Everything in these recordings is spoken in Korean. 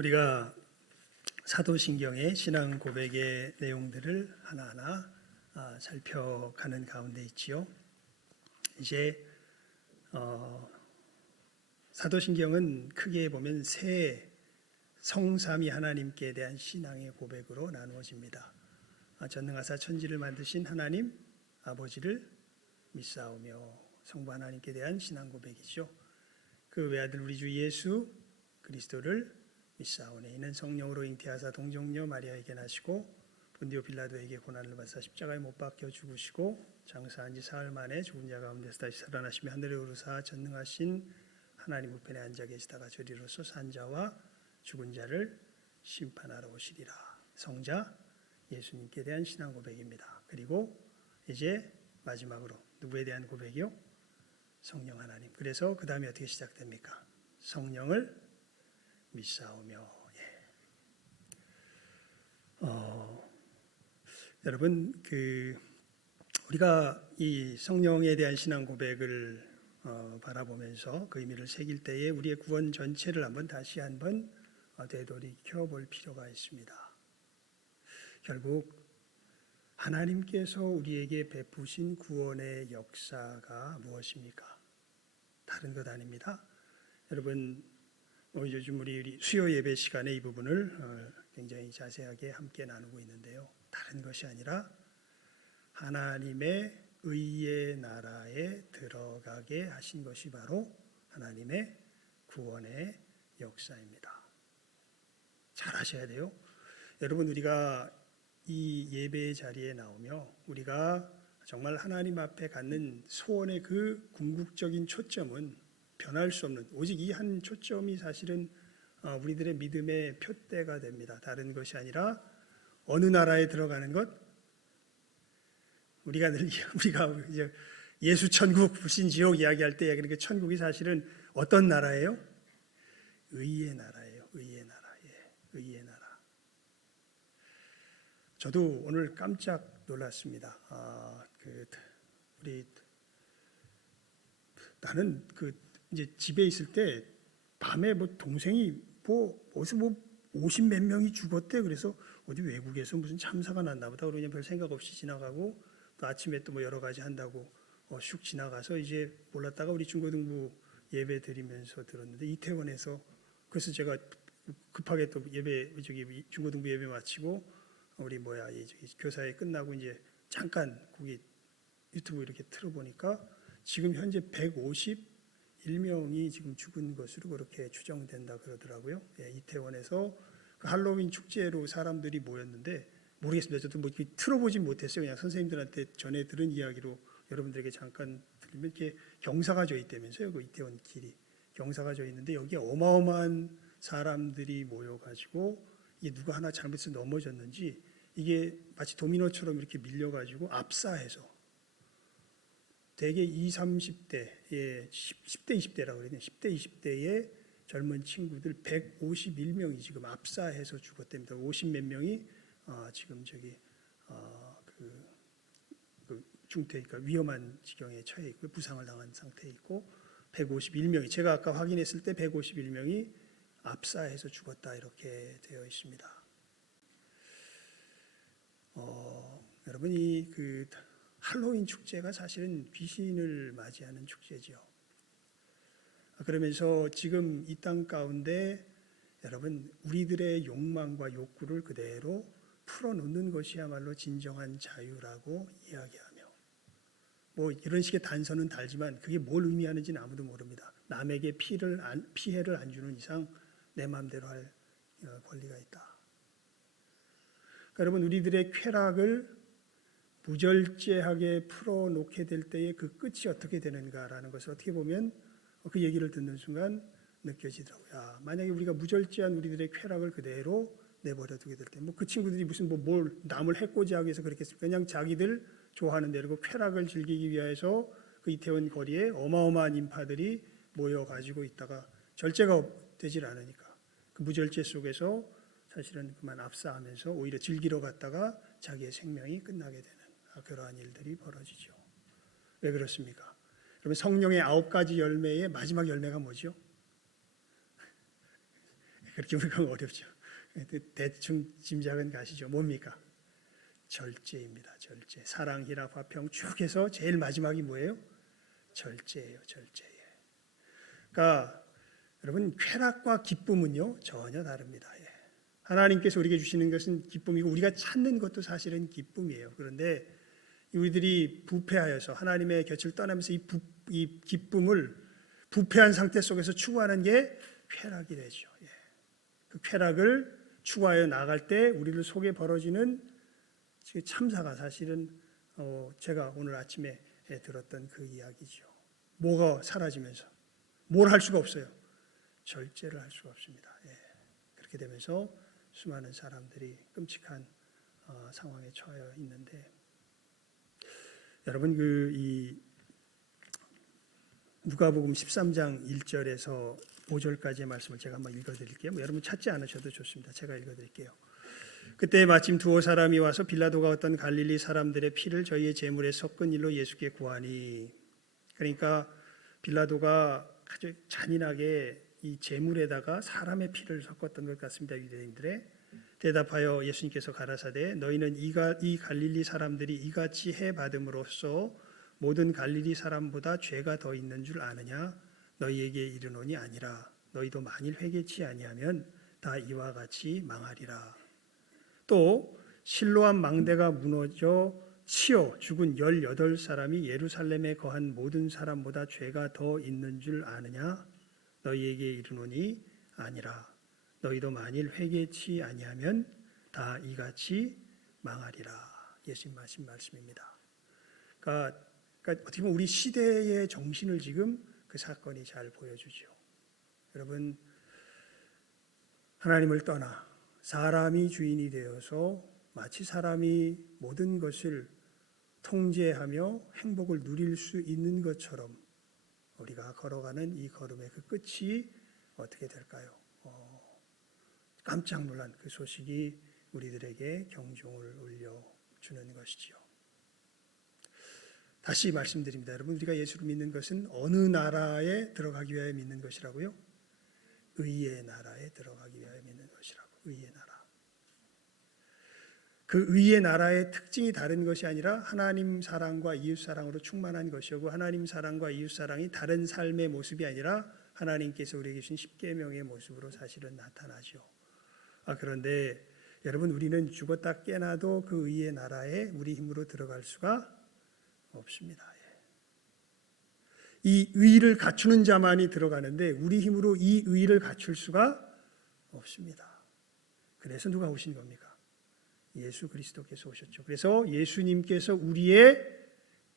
우리가 사도신경의 신앙 고백의 내용들을 하나하나 살펴가는 가운데 있지요. 이제 사도신경은 크게 보면 세 성삼위 하나님께 대한 신앙의 고백으로 나누어집니다. 전능하사 천지를 만드신 하나님 아버지를 믿사오며 성부 하나님께 대한 신앙 고백이죠. 그 외아들 우리 주 예수 그리스도를 믿사오니 이는 성령으로 잉태하사 동정녀 마리아에게 나시고 본디오 빌라도에게 고난을 받사 십자가에 못 박혀 죽으시고 장사한 지 사흘 만에 죽은 자 가운데서 다시 살아나시며 하늘에 오르사 전능하신 하나님 우편에 앉아 계시다가 저리로서 산 자와 죽은 자를 심판하러 오시리라. 성자 예수님께 대한 신앙 고백입니다. 그리고 이제 마지막으로 누구에 대한 고백이요? 성령 하나님. 그래서 그 다음에 어떻게 시작됩니까? 성령을 믿사오며. 여러분, 우리가 이 성령에 대한 신앙 고백을 바라보면서 그 의미를 새길 때에 우리의 구원 전체를 다시 한번 되돌이켜 볼 필요가 있습니다. 결국 하나님께서 우리에게 베푸신 구원의 역사가 무엇입니까? 다른 것 아닙니다. 여러분, 요즘 우리 수요 예배 시간에 이 부분을 굉장히 자세하게 함께 나누고 있는데요. 다른 것이 아니라 하나님의 의의 나라에 들어가게 하신 것이 바로 하나님의 구원의 역사입니다. 잘 아셔야 돼요. 여러분, 우리가 이 예배의 자리에 나오며 우리가 정말 하나님 앞에 갖는 소원의 그 궁극적인 초점은 변할 수 없는 오직 이 한 초점이 사실은 우리들의 믿음의 표대가 됩니다. 다른 것이 아니라 어느 나라에 들어가는 것? 우리가 이제 예수 천국, 불신 지옥 이야기할 때 그러니까 천국이 사실은 어떤 나라예요? 의의 나라예요. 의의 나라. 의의 나라. 저도 오늘 깜짝 놀랐습니다. 나는 이제 집에 있을 때 밤에 동생이 어디서 50몇 명이 죽었대. 그래서 어디 외국에서 무슨 참사가 났나 보다. 그러냐 별 생각 없이 지나가고 또 아침에 또 여러 가지 한다고 슉 지나가서 이제 몰랐다가 우리 중고등부 예배 드리면서 들었는데 이태원에서 그래서 제가 급하게 또 중고등부 예배 마치고 우리 교사회 끝나고 이제 잠깐 거기 유튜브 이렇게 틀어보니까 지금 현재 151명이 지금 죽은 것으로 그렇게 추정된다 그러더라고요. 이태원에서 그 할로윈 축제로 사람들이 모였는데 모르겠습니다. 저도 이렇게 틀어보진 못했어요. 그냥 선생님들한테 전해 들은 이야기로 여러분들에게 잠깐 들으면 이렇게 경사가 져 있다면서요. 그 이태원 길이 경사가 져 있는데 여기에 어마어마한 사람들이 모여가지고 이게 누가 하나 잘못해서 넘어졌는지 이게 마치 도미노처럼 이렇게 밀려가지고 압사해서 대개 20, 30대의 10대, 20대라고 그러네요. 10대, 20대의 젊은 친구들 151명이 지금 압사해서 죽었답니다. 50몇 명이 지금 그러니까 위험한 지경에 처해 있고 부상을 당한 상태에 있고 151명이 제가 아까 확인했을 때 151명이 압사해서 죽었다 이렇게 되어 있습니다. 여러분 할로윈 축제가 사실은 귀신을 맞이하는 축제지요. 그러면서 지금 이 땅 가운데 여러분 우리들의 욕망과 욕구를 그대로 풀어놓는 것이야말로 진정한 자유라고 이야기하며 이런 식의 단서는 달지만 그게 뭘 의미하는지는 아무도 모릅니다. 남에게 피해를 안 주는 이상 내 마음대로 할 권리가 있다. 그러니까 여러분 우리들의 쾌락을 무절제하게 풀어놓게 될 때에 그 끝이 어떻게 되는가라는 것을 어떻게 보면 그 얘기를 듣는 순간 느껴지더라고요. 만약에 우리가 무절제한 우리들의 쾌락을 그대로 내버려 두게 될 때 그 친구들이 무슨 뭘 남을 해코지하기 위해서 그랬겠습니까? 그냥 자기들 좋아하는 대로 쾌락을 즐기기 위해서 그 이태원 거리에 어마어마한 인파들이 모여가지고 있다가 절제가 되질 않으니까 그 무절제 속에서 사실은 그만 압사하면서 오히려 즐기러 갔다가 자기의 생명이 끝나게 되는 그러한 일들이 벌어지죠. 왜 그렇습니까? 그러면 성령의 9가지 열매의 마지막 열매가 뭐죠? 그렇게 우리가 어렵죠. 대충 짐작은 가시죠. 뭡니까? 절제입니다. 절제. 사랑, 희락, 화평 쭉 해서 제일 마지막이 뭐예요? 절제예요. 절제. 그러니까 여러분, 쾌락과 기쁨은요 전혀 다릅니다. 하나님께서 우리에게 주시는 것은 기쁨이고 우리가 찾는 것도 사실은 기쁨이에요. 그런데 우리들이 부패하여서 하나님의 곁을 떠나면서 이 기쁨을 부패한 상태 속에서 추구하는 게 쾌락이 되죠. 그 쾌락을 추구하여 나갈 때 우리를 속에 벌어지는 참사가 사실은 제가 오늘 아침에 들었던 그 이야기죠. 뭐가 사라지면서 뭘 할 수가 없어요. 절제를 할 수가 없습니다. 그렇게 되면서 수많은 사람들이 끔찍한 상황에 처해 있는데, 여러분 이 누가복음 13장 1절에서 5절까지의 말씀을 제가 한번 읽어드릴게요. 여러분 찾지 않으셔도 좋습니다. 제가 읽어드릴게요. 그때 마침 두어 사람이 와서 빌라도가 어떤 갈릴리 사람들의 피를 저희의 제물에 섞은 일로 예수께 구하니. 그러니까 빌라도가 아주 잔인하게 이 제물에다가 사람의 피를 섞었던 것 같습니다. 유대인들의. 대답하여 예수님께서 가라사대 너희는 이 갈릴리 사람들이 이같이 해 받음으로써 모든 갈릴리 사람보다 죄가 더 있는 줄 아느냐? 너희에게 이르노니 아니라. 너희도 만일 회개치 아니하면 다 이와 같이 망하리라. 또 실로암 망대가 무너져 치어 죽은 18사람이 예루살렘에 거한 모든 사람보다 죄가 더 있는 줄 아느냐? 너희에게 이르노니 아니라. 너희도 만일 회개치 아니하면 다 이같이 망하리라. 예수님 하신 말씀입니다. 그러니까 어떻게 보면 우리 시대의 정신을 지금 그 사건이 잘 보여주죠. 여러분, 하나님을 떠나 사람이 주인이 되어서 마치 사람이 모든 것을 통제하며 행복을 누릴 수 있는 것처럼 우리가 걸어가는 이 걸음의 그 끝이 어떻게 될까요? 깜짝 놀란 그 소식이 우리들에게 경종을 울려주는 것이지요. 다시 말씀드립니다. 여러분, 우리가 예수를 믿는 것은 어느 나라에 들어가기 위하여 믿는 것이라고요? 의의 나라에 들어가기 위하여 믿는 것이라고. 의의 나라. 그 의의 나라의 특징이 다른 것이 아니라 하나님 사랑과 이웃 사랑으로 충만한 것이고, 하나님 사랑과 이웃 사랑이 다른 삶의 모습이 아니라 하나님께서 우리에게 주신 십계명의 모습으로 사실은 나타나죠. 그런데 여러분, 우리는 죽었다 깨나도 그 의의 나라에 우리 힘으로 들어갈 수가 없습니다. 이 의를 갖추는 자만이 들어가는데 우리 힘으로 이 의를 갖출 수가 없습니다. 그래서 누가 오신 겁니까? 예수 그리스도께서 오셨죠. 그래서 예수님께서 우리의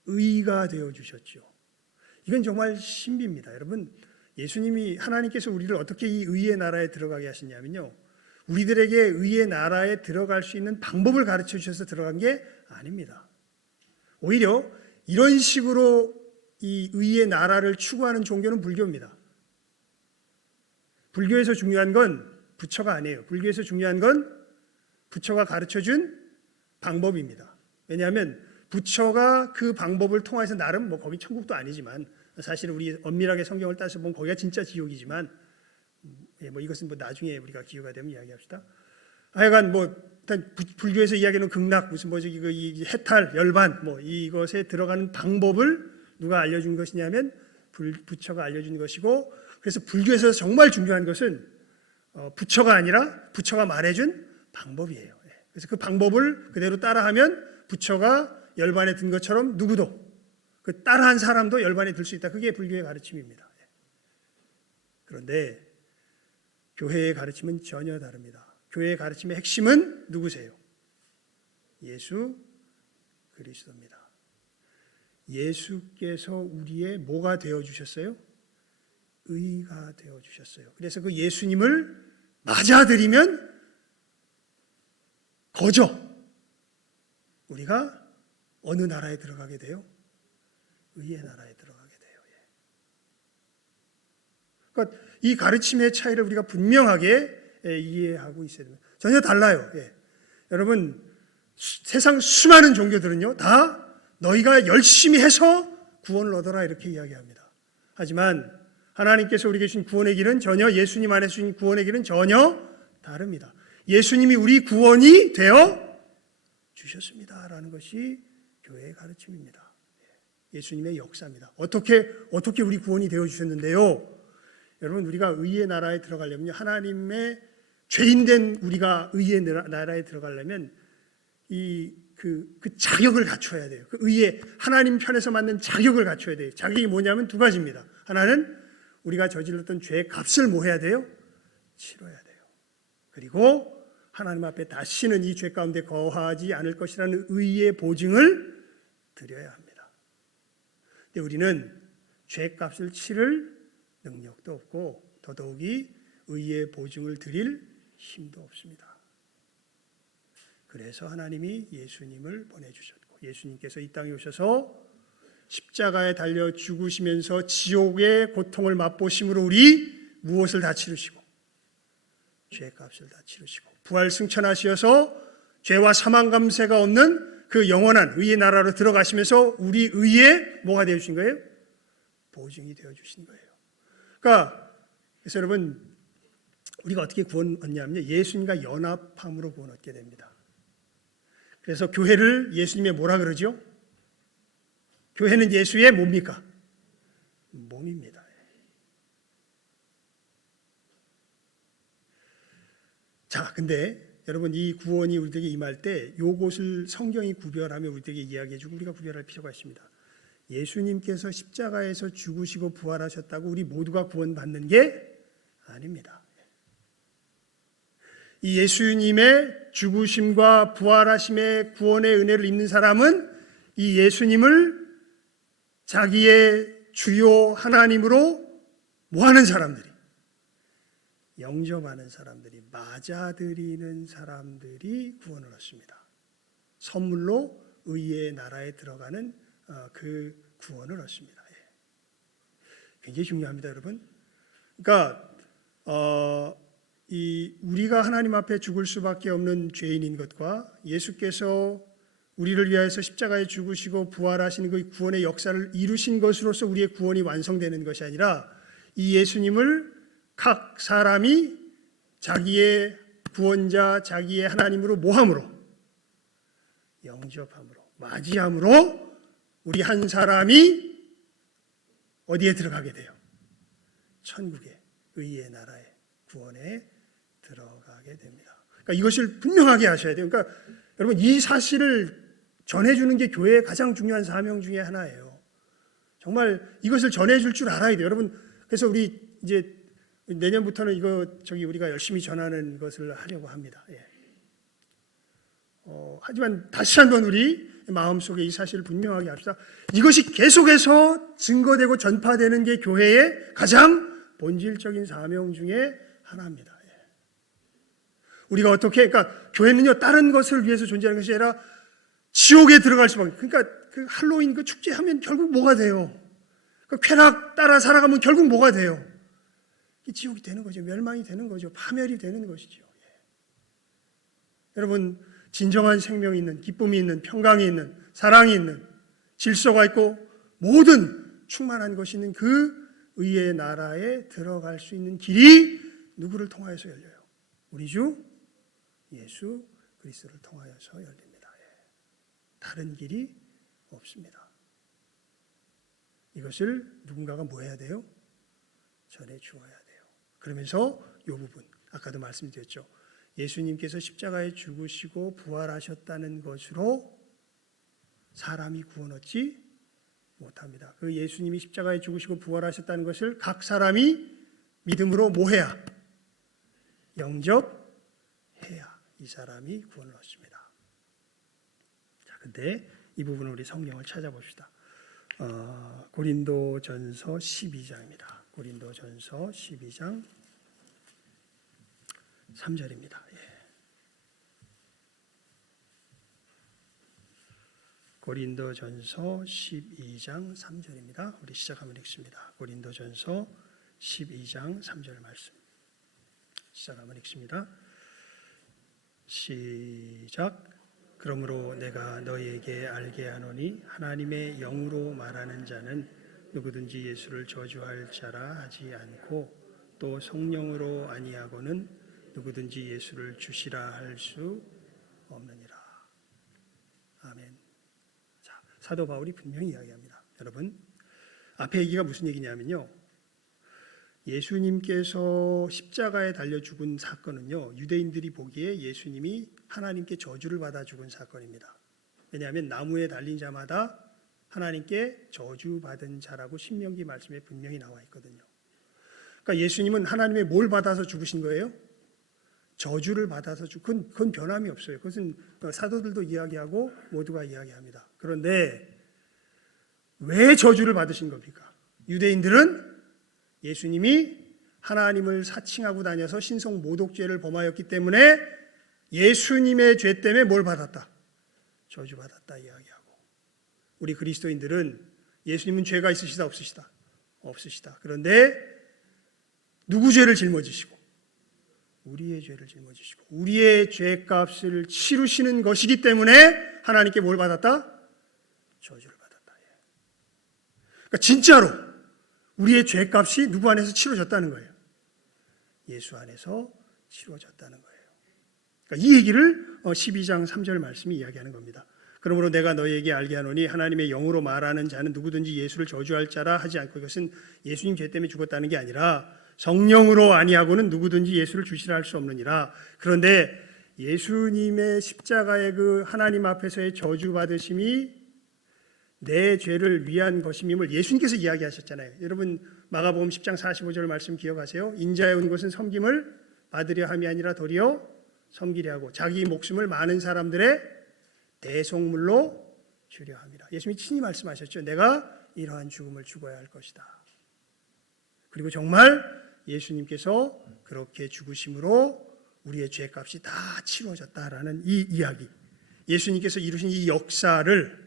의가 되어주셨죠. 이건 정말 신비입니다. 여러분, 예수님이, 하나님께서 우리를 어떻게 이 의의 나라에 들어가게 하셨냐면요, 우리들에게 의의 나라에 들어갈 수 있는 방법을 가르쳐 주셔서 들어간 게 아닙니다. 오히려 이런 식으로 이 의의 나라를 추구하는 종교는 불교입니다. 불교에서 중요한 건 부처가 아니에요. 불교에서 중요한 건 부처가 가르쳐준 방법입니다. 왜냐하면 부처가 그 방법을 통해서 나름 거기 천국도 아니지만, 사실 우리 엄밀하게 성경을 따서 보면 거기가 진짜 지옥이지만, 이것은 나중에 우리가 기회가 되면 이야기합시다. 하여간 일단 불교에서 이야기하는 극락, 무슨 이 해탈, 열반, 이것에 들어가는 방법을 누가 알려준 것이냐면 부처가 알려준 것이고, 그래서 불교에서 정말 중요한 것은 부처가 아니라 부처가 말해준 방법이에요. 그래서 그 방법을 그대로 따라하면 부처가 열반에 든 것처럼 누구도, 그 따라한 사람도 열반에 들 수 있다. 그게 불교의 가르침입니다. 그런데 교회의 가르침은 전혀 다릅니다. 교회의 가르침의 핵심은 누구세요? 예수 그리스도입니다. 예수께서 우리의 뭐가 되어주셨어요? 의가 되어주셨어요. 그래서 그 예수님을 맞아들이면 거저 우리가 어느 나라에 들어가게 돼요? 의의 나라에 들어가게 돼요. 그러니까 이 가르침의 차이를 우리가 분명하게 이해하고 있어야 됩니다. 전혀 달라요. 여러분, 세상 수많은 종교들은요, 다 너희가 열심히 해서 구원을 얻어라 이렇게 이야기합니다. 하지만 하나님께서 우리에게 주신 구원의 길은 전혀 예수님 안에서 주신 구원의 길은 전혀 다릅니다. 예수님이 우리 구원이 되어 주셨습니다라는 것이 교회의 가르침입니다. 예수님의 역사입니다. 어떻게 우리 구원이 되어 주셨는데요? 여러분, 우리가 의의 나라에 들어가려면 하나님의 죄인된 우리가 의의 나라에 들어가려면 그 자격을 갖춰야 돼요. 그 의의 하나님 편에서 맞는 자격을 갖춰야 돼요. 자격이 뭐냐면 두 가지입니다. 하나는 우리가 저질렀던 죄의 값을 뭐 해야 돼요? 치러야 돼요. 그리고 하나님 앞에 다시는 이 죄 가운데 거하지 않을 것이라는 의의 보증을 드려야 합니다. 근데 우리는 죄값을 치를 능력도 없고 더더욱이 의의 보증을 드릴 힘도 없습니다. 그래서 하나님이 예수님을 보내주셨고, 예수님께서 이 땅에 오셔서 십자가에 달려 죽으시면서 지옥의 고통을 맛보심으로 우리 무엇을 다 치르시고, 죄값을 다 치르시고, 부활 승천하시어서 죄와 사망 감세가 없는 그 영원한 의의 나라로 들어가시면서 우리 의의 뭐가 되어 주신 거예요? 보증이 되어 주신 거예요. 그러니까 그래서 여러분, 우리가 어떻게 구원 얻냐면요, 예수님과 연합함으로 구원 얻게 됩니다. 그래서 교회를 예수님의 뭐라 그러죠? 교회는 예수의 뭡니까? 몸입니다. 자, 근데 여러분, 이 구원이 우리에게 임할 때 요것을 성경이 구별하며 우리에게 이야기해주고 우리가 구별할 필요가 있습니다. 예수님께서 십자가에서 죽으시고 부활하셨다고 우리 모두가 구원받는 게 아닙니다. 이 예수님의 죽으심과 부활하심의 구원의 은혜를 입는 사람은 이 예수님을 자기의 주요 하나님으로 뭐하는 사람들이, 영접하는 사람들이, 맞아들이는 사람들이 구원을 얻습니다. 선물로 의의 나라에 들어가는 그 구원을 얻습니다. 굉장히 중요합니다, 여러분. 그러니까 우리가 하나님 앞에 죽을 수밖에 없는 죄인인 것과 예수께서 우리를 위하여서 십자가에 죽으시고 부활하신 그 구원의 역사를 이루신 것으로서 우리의 구원이 완성되는 것이 아니라 이 예수님을 각 사람이 자기의 구원자, 자기의 하나님으로 모함으로, 영접함으로, 맞이함으로 우리 한 사람이 어디에 들어가게 돼요? 천국의 의의 나라의 구원에 들어가게 됩니다. 그러니까 이것을 분명하게 하셔야 돼요. 그러니까 여러분, 이 사실을 전해주는 게 교회의 가장 중요한 사명 중에 하나예요. 정말 이것을 전해줄 줄 알아야 돼요. 여러분, 그래서 우리 이제 내년부터는 우리가 열심히 전하는 것을 하려고 합니다. 하지만 다시 한번 우리 마음속에 이 사실을 분명하게 합시다. 이것이 계속해서 증거되고 전파되는 게 교회의 가장 본질적인 사명 중에 하나입니다. 우리가 어떻게, 그러니까 교회는요, 다른 것을 위해서 존재하는 것이 아니라 지옥에 들어갈 수밖에. 그러니까 그 할로윈 그 축제하면 결국 뭐가 돼요? 그 쾌락 따라 살아가면 결국 뭐가 돼요? 지옥이 되는 거죠. 멸망이 되는 거죠. 파멸이 되는 것이죠. 여러분, 진정한 생명이 있는, 기쁨이 있는, 평강이 있는, 사랑이 있는, 질서가 있고 모든 충만한 것이 있는 그 의의 나라에 들어갈 수 있는 길이 누구를 통하여서 열려요? 우리 주 예수 그리스도를 통하여서 열립니다. 다른 길이 없습니다. 이것을 누군가가 뭐 해야 돼요? 전해 주어야 돼요. 그러면서 이 부분, 아까도 말씀드렸죠. 예수님께서 십자가에 죽으시고 부활하셨다는 것으로 사람이 구원 얻지 못합니다. 그 예수님이 십자가에 죽으시고 부활하셨다는 것을 각 사람이 믿음으로 뭐 해야? 영접해야 이 사람이 구원을 얻습니다. 자, 근데 이 부분을 우리 성경을 찾아봅시다. 고린도전서 12장입니다. 고린도전서 12장 3절입니다. 고린도전서 12장 3절입니다. 우리 시작하면 읽습니다. 고린도전서 12장 3절 말씀. 시작하면 읽습니다. 시작. 그러므로 내가 너희에게 알게 하노니 하나님의 영으로 말하는 자는 누구든지 예수를 저주할 자라 하지 않고 또 성령으로 아니하고는 누구든지 예수를 주시라 할 수 없느니라. 아멘. 자, 사도 바울이 분명히 이야기합니다. 여러분, 앞에 얘기가 무슨 얘기냐면요, 예수님께서 십자가에 달려 죽은 사건은요, 유대인들이 보기에 예수님이 하나님께 저주를 받아 죽은 사건입니다. 왜냐하면 나무에 달린 자마다 하나님께 저주받은 자라고 신명기 말씀에 분명히 나와 있거든요. 그러니까 예수님은 하나님의 뭘 받아서 죽으신 거예요? 저주를 받아서 그건 변함이 없어요. 그것은 사도들도 이야기하고 모두가 이야기합니다. 그런데 왜 저주를 받으신 겁니까? 유대인들은 예수님이 하나님을 사칭하고 다녀서 신성 모독죄를 범하였기 때문에 예수님의 죄 때문에 뭘 받았다? 저주받았다 이야기하고, 우리 그리스도인들은 예수님은 죄가 있으시다 없으시다? 없으시다. 그런데 누구 죄를 짊어지시고? 우리의 죄를 짊어지시고 우리의 죄값을 치르시는 것이기 때문에 하나님께 뭘 받았다? 저주를 받았다. 그러니까 진짜로 우리의 죄값이 누구 안에서 치러졌다는 거예요. 예수 안에서 치러졌다는 거예요. 그러니까 이 얘기를 12장 3절 말씀이 이야기하는 겁니다. 그러므로 내가 너희에게 알게 하노니 하나님의 영으로 말하는 자는 누구든지 예수를 저주할 자라 하지 않고, 이것은 예수님 죄 때문에 죽었다는 게 아니라 성령으로 아니하고는 누구든지 예수를 주시라 할 수 없느니라. 그런데 예수님의 십자가의 그 하나님 앞에서의 저주받으심이 내 죄를 위한 것임을 예수님께서 이야기하셨잖아요. 여러분 마가복음 10장 45절 말씀 기억하세요? 인자에 온 것은 섬김을 받으려 함이 아니라 도리어 섬기려 하고 자기 목숨을 많은 사람들의 대속물로 주려 함이라. 예수님이 친히 말씀하셨죠. 내가 이러한 죽음을 죽어야 할 것이다. 그리고 정말 예수님께서 그렇게 죽으심으로 우리의 죄값이 다 치러졌다라는 이 이야기, 예수님께서 이루신 이 역사를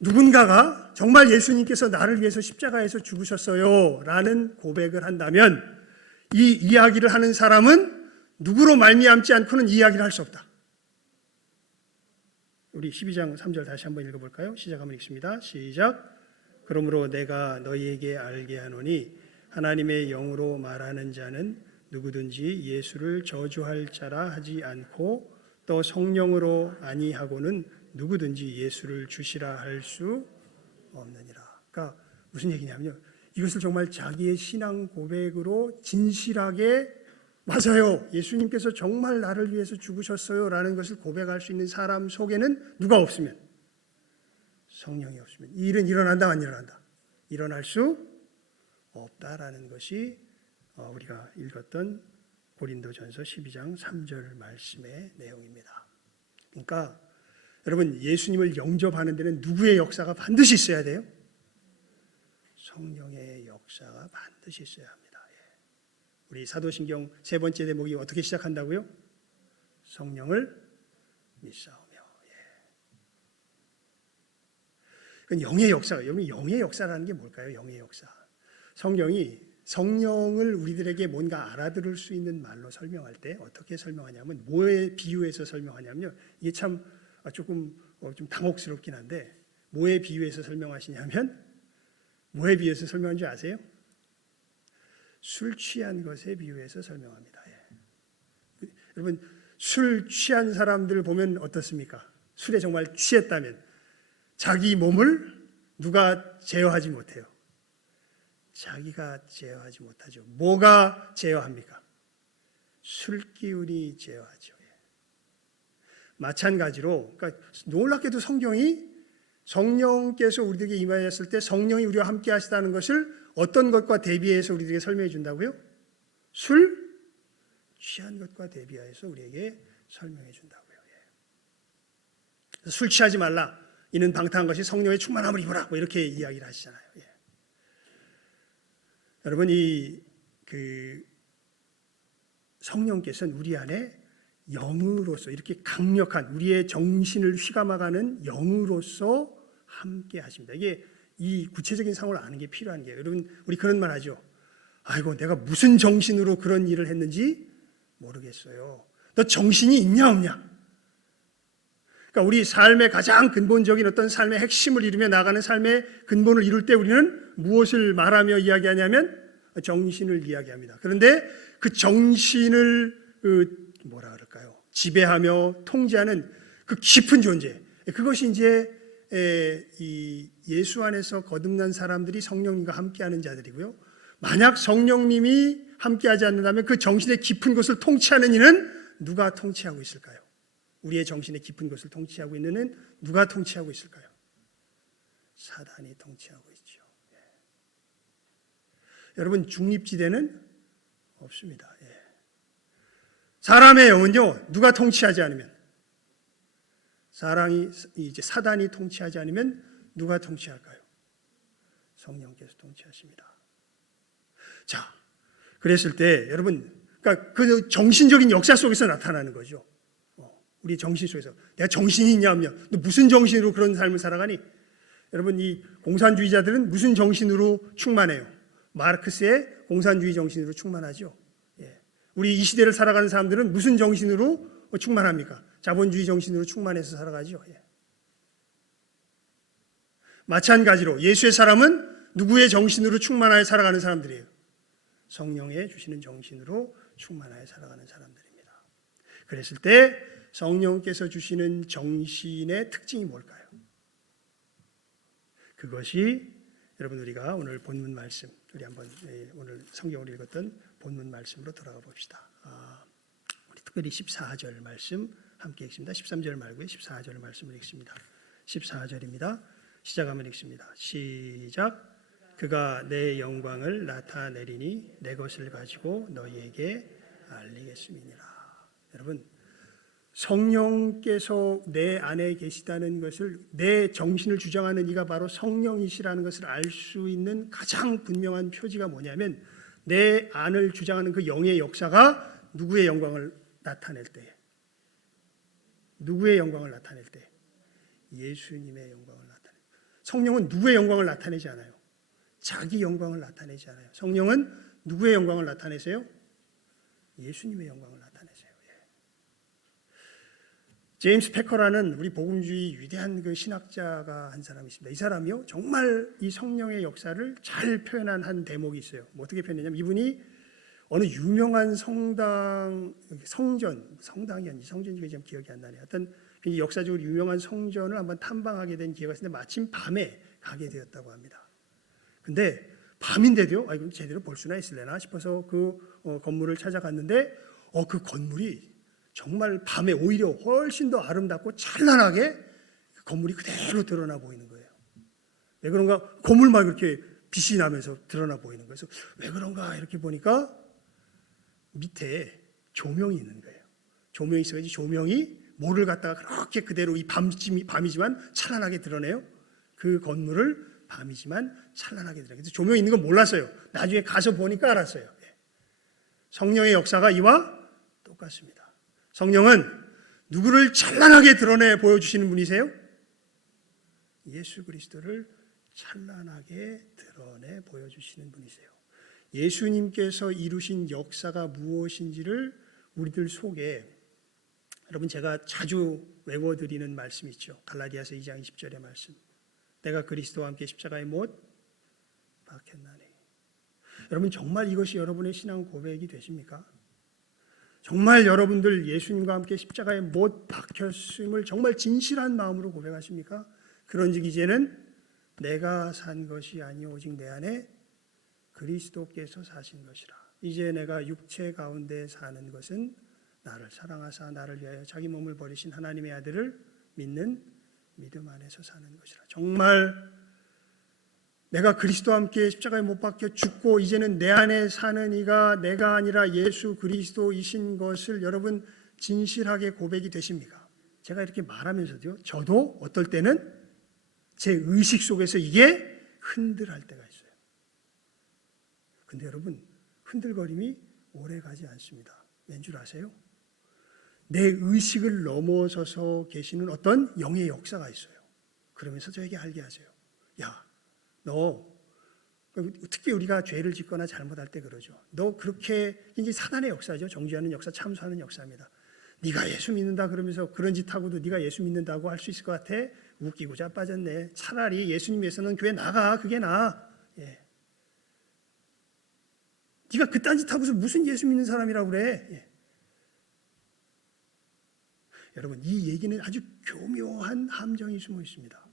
누군가가 정말 예수님께서 나를 위해서 십자가에서 죽으셨어요 라는 고백을 한다면, 이 이야기를 하는 사람은 누구로 말미암지 않고는 이 이야기를 할 수 없다. 우리 12장 3절 다시 한번 읽어볼까요? 시작하면 읽습니다. 시작. 그러므로 내가 너희에게 알게 하노니 하나님의 영으로 말하는 자는 누구든지 예수를 저주할 자라 하지 않고 또 성령으로 아니하고는 누구든지 예수를 주시라 할 수 없느니라. 그러니까 무슨 얘기냐면요, 이것을 정말 자기의 신앙 고백으로 진실하게 맞아요, 예수님께서 정말 나를 위해서 죽으셨어요 라는 것을 고백할 수 있는 사람 속에는 누가 없으면, 성령이 없으면 이 일은 일어난다 안 일어난다? 일어날 수 없다라는 것이 우리가 읽었던 고린도전서 12장 3절 말씀의 내용입니다. 그러니까 여러분, 예수님을 영접하는 데는 누구의 역사가 반드시 있어야 돼요? 성령의 역사가 반드시 있어야 합니다. 우리 사도신경 세 번째 대목이 어떻게 시작한다고요? 성령을 믿사오며. 영의 역사가, 여러분 영의 역사라는 게 뭘까요? 영의 역사. 성령을 우리들에게 뭔가 알아들을 수 있는 말로 설명할 때 어떻게 설명하냐면, 뭐에 비유해서 설명하냐면요, 이게 참 조금 좀 당혹스럽긴 한데, 뭐에 비유해서 설명하시냐면, 뭐에 비유해서 설명한 줄 아세요? 술 취한 것에 비유해서 설명합니다. 여러분, 술 취한 사람들 보면 어떻습니까? 술에 정말 취했다면 자기 몸을 누가 제어하지 못해요? 자기가 제어하지 못하죠. 뭐가 제어합니까? 술기운이 제어하죠. 마찬가지로, 그러니까 놀랍게도 성령께서 우리에게 임하였을 때 성령이 우리와 함께 하시다는 것을 어떤 것과 대비해서 우리에게 설명해 준다고요? 술 취한 것과 대비해서 우리에게 설명해 준다고요. 술 취하지 말라, 이는 방탕한 것이 성령의 충만함을 입으라, 뭐 이렇게 이야기를 하시잖아요. 여러분, 성령께서는 우리 안에 영으로서, 이렇게 강력한 우리의 정신을 휘감아가는 영으로서 함께 하십니다. 이게 이 구체적인 상황을 아는 게 필요한 게요. 여러분, 우리 그런 말 하죠. 아이고, 내가 무슨 정신으로 그런 일을 했는지 모르겠어요. 너 정신이 있냐 없냐? 그러니까 우리 삶의 가장 근본적인 어떤 삶의 핵심을 이루며 나가는 삶의 근본을 이룰 때 우리는 무엇을 말하며 이야기하냐면 정신을 이야기합니다. 그런데 그 정신을 뭐라 그럴까요? 지배하며 통제하는 그 깊은 존재, 그것이 이제 이 예수 안에서 거듭난 사람들이 성령님과 함께하는 자들이고요. 만약 성령님이 함께하지 않는다면 그 정신의 깊은 곳을 통치하는 이는 누가 통치하고 있을까요? 우리의 정신의 깊은 곳을 통치하고 있는 이는 누가 통치하고 있을까요? 사단이 통치하고 있죠. 예. 여러분, 중립지대는 없습니다. 예. 사람의 영은요, 누가 통치하지 않으면, 사단이 통치하지 않으면 누가 통치할까요? 성령께서 통치하십니다. 자, 그랬을 때 여러분, 그러니까 그 정신적인 역사 속에서 나타나는 거죠. 우리 정신 속에서 내가 정신이 있냐면요, 너 무슨 정신으로 그런 삶을 살아가니? 여러분, 이 공산주의자들은 무슨 정신으로 충만해요? 마르크스의 공산주의 정신으로 충만하죠. 예. 우리 이 시대를 살아가는 사람들은 무슨 정신으로 충만합니까? 자본주의 정신으로 충만해서 살아가죠. 예. 마찬가지로 예수의 사람은 누구의 정신으로 충만하여 살아가는 사람들이에요? 성령의 주시는 정신으로 충만하여 살아가는 사람들입니다. 그랬을 때 성령께서 주시는 정신의 특징이 뭘까요? 그것이 여러분, 우리가 오늘 본문 말씀, 우리 한번 오늘 성경을 읽었던 본문 말씀으로 돌아가 봅시다. 우리 특별히 14절 말씀 함께 읽습니다. 13절 말고요, 14절 말씀을 읽습니다. 14절입니다. 시작하면 읽습니다. 시작. 그가 내 영광을 나타내리니 내 것을 가지고 너희에게 알리겠음이니라. 여러분, 성령께서 내 안에 계시다는 것을, 내 정신을 주장하는 이가 바로 성령이시라는 것을 알 수 있는 가장 분명한 표지가 뭐냐면, 내 안을 주장하는 그 영의 역사가 누구의 영광을 나타낼 때, 누구의 영광을 나타낼 때? 예수님의 영광을 나타내. 성령은 누구의 영광을 나타내지 않아요. 자기 영광을 나타내지 않아요. 성령은 누구의 영광을 나타내세요? 예수님의 영광을 나타내세요. 예. 제임스 패커라는 우리 복음주의 위대한 그 신학자가 한 사람이 있습니다. 이 사람이요, 정말 이 성령의 역사를 잘 표현한 한 대목이 있어요. 뭐 어떻게 표현했냐면, 이분이 어느 유명한 성전이 좀 기억이 안 나네요. 어떤 역사적으로 유명한 성전을 한번 탐방하게 된 기회가 있었는데 마침 밤에 가게 되었다고 합니다. 근데 밤인데도요, 이거 제대로 볼 수나 있을래나 싶어서 그 건물을 찾아갔는데 그 건물이 정말 밤에 오히려 훨씬 더 아름답고 찬란하게 그 건물이 그대로 드러나 보이는 거예요. 왜 그런가? 건물만 그렇게 빛이 나면서 드러나 보이는 거예요. 그래서 왜 그런가 이렇게 보니까 밑에 조명이 있는 거예요. 조명이 있어야지, 조명이 뭐를 갖다가 그렇게 그대로 이 밤이지만 찬란하게 드러내요. 그 건물을 밤이지만 찬란하게 드러내요. 그래서 조명이 있는 건 몰랐어요. 나중에 가서 보니까 알았어요. 성령의 역사가 이와 똑같습니다. 성령은 누구를 찬란하게 드러내 보여주시는 분이세요? 예수 그리스도를 찬란하게 드러내 보여주시는 분이세요. 예수님께서 이루신 역사가 무엇인지를 우리들 속에, 여러분, 제가 자주 외워드리는 말씀이 있죠. 갈라디아서 2장 20절의 말씀. 내가 그리스도와 함께 십자가에 못 박혔나니. 여러분, 정말 이것이 여러분의 신앙 고백이 되십니까? 정말 여러분들 예수님과 함께 십자가에 못 박혔음을 정말 진실한 마음으로 고백하십니까? 그런즉 이제는 내가 산 것이 아니오 오직 내 안에 그리스도께서 사신 것이라. 이제 내가 육체 가운데 사는 것은 나를 사랑하사 나를 위하여 자기 몸을 버리신 하나님의 아들을 믿는 믿음 안에서 사는 것이라. 정말 내가 그리스도와 함께 십자가에 못 박혀 죽고 이제는 내 안에 사는 이가 내가 아니라 예수 그리스도이신 것을 여러분 진실하게 고백이 되십니까? 제가 이렇게 말하면서도요, 저도 어떨 때는 제 의식 속에서 이게 흔들할 때가 있어요. 근데 여러분, 흔들거림이 오래 가지 않습니다. 왠 줄 아세요? 내 의식을 넘어서서 계시는 어떤 영의 역사가 있어요. 그러면서 저에게 알게 하세요. 야, 너, 특히 우리가 죄를 짓거나 잘못할 때 그러죠. 너 그렇게, 이제 사단의 역사죠. 정죄하는 역사, 참수하는 역사입니다. 네가 예수 믿는다 그러면서 그런 짓 하고도 네가 예수 믿는다고 할 수 있을 것 같아? 웃기고 자빠졌네. 차라리 예수님 위해서는 교회 나가. 그게 나아. 예. 네가 그딴 짓 하고서 무슨 예수 믿는 사람이라고 그래? 예. 여러분, 이 얘기는 아주 교묘한 함정이 숨어 있습니다.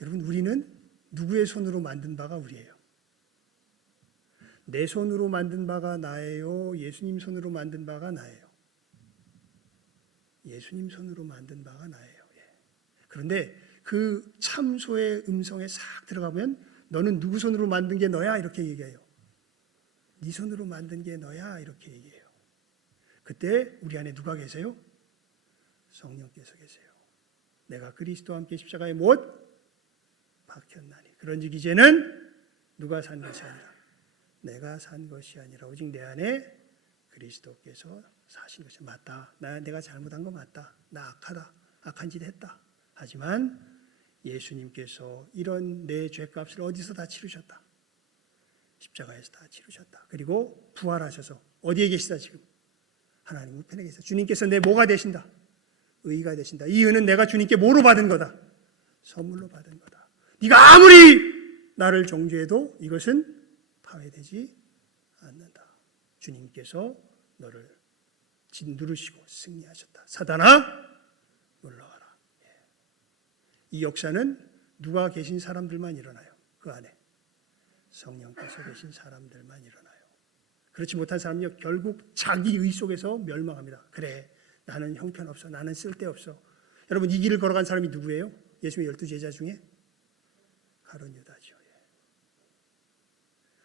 여러분, 우리는 누구의 손으로 만든 바가 우리예요? 내 손으로 만든 바가 나예요? 예수님 손으로 만든 바가 나예요? 예수님 손으로 만든 바가 나예요. 예. 그런데 그 참소의 음성에 싹 들어가면 너는 누구 손으로 만든 게 너야? 이렇게 얘기해요. 네 손으로 만든 게 너야? 이렇게 얘기해요. 그때 우리 안에 누가 계세요? 성령께서 계세요. 내가 그리스도와 함께 십자가에 못 박혔나니 그런즉 이제는 누가 산 것이 아니라 내가 산 것이 아니라 오직 내 안에 그리스도께서 사신 것이 맞다. 내가 잘못한 거 맞다. 나 악하다. 악한 짓 했다. 하지만 예수님께서 이런 내 죄값을 어디서 다 치르셨다. 십자가에서 다 치르셨다. 그리고 부활하셔서 어디에 계시다 지금? 하나님 우편에 계시다. 주님께서 내 뭐가 되신다? 의가 되신다. 이 의는 내가 주님께 뭐로 받은 거다? 선물로 받은 거다. 네가 아무리 나를 정죄해도 이것은 파괴되지 않는다. 주님께서 너를 짓누르시고 승리하셨다. 사단아 물러가라. 이 역사는 누가 계신 사람들만 일어나요. 그 안에 성령께서 계신 사람들만 일어나요. 그렇지 못한 사람은요 결국 자기 의 속에서 멸망합니다. 그래 나는 형편없어. 나는 쓸데없어. 여러분 이 길을 걸어간 사람이 누구예요? 예수님의 12 제자 중에 가룟 유다죠.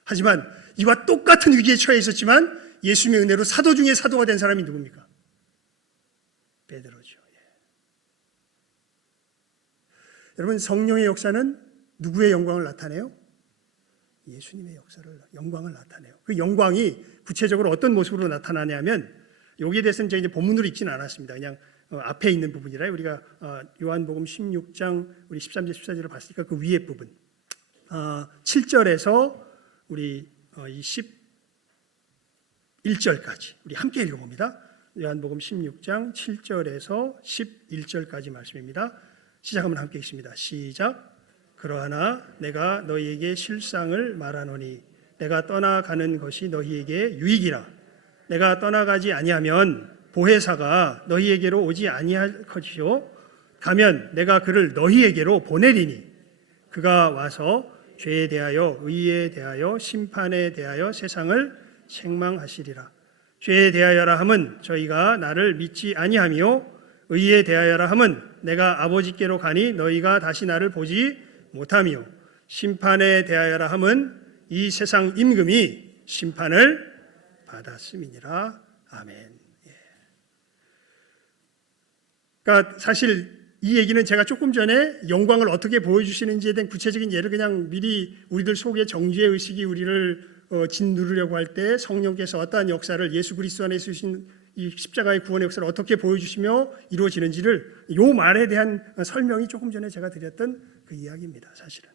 하지만 이와 똑같은 위기에 처해 있었지만 예수님의 은혜로 사도 중에 사도가 된 사람이 누굽니까? 베드로죠. 여러분 성령의 역사는 누구의 영광을 나타내요? 예수님의 영광을 나타내요. 그 영광이 구체적으로 어떤 모습으로 나타나냐면 여기에 대해서는 이제 본문으로 읽지는 않았습니다. 그냥 앞에 있는 부분이라 우리가 요한복음 16장 우리 13절 14절을 봤으니까 그 위에 부분 7절에서 우리 11절까지 우리 함께 읽어봅니다. 요한복음 16장 7절에서 11절까지 말씀입니다. 시작하면 함께 읽습니다. 시작. 그러하나 내가 너희에게 실상을 말하노니 내가 떠나가는 것이 너희에게 유익이라. 내가 떠나가지 아니하면 보혜사가 너희에게로 오지 아니할 것이요 가면 내가 그를 너희에게로 보내리니 그가 와서 죄에 대하여 의에 대하여 심판에 대하여 세상을 책망하시리라. 죄에 대하여라 함은 저희가 나를 믿지 아니하며 의에 대하여라 함은 내가 아버지께로 가니 너희가 다시 나를 보지 못하며 심판에 대하여라 함은 이 세상 임금이 심판을 받았음이니라. 아멘. 그러니까 사실 이 얘기는 제가 조금 전에 영광을 어떻게 보여주시는지에 대한 구체적인 예를 그냥 미리 우리들 속에 정죄의 의식이 우리를 짓누르려고 할 때 성령께서 어떠한 역사를 예수 그리스도 안에 있으신 이 십자가의 구원의 역사를 어떻게 보여주시며 이루어지는지를 요 말에 대한 설명이 조금 전에 제가 드렸던 그 이야기입니다. 사실은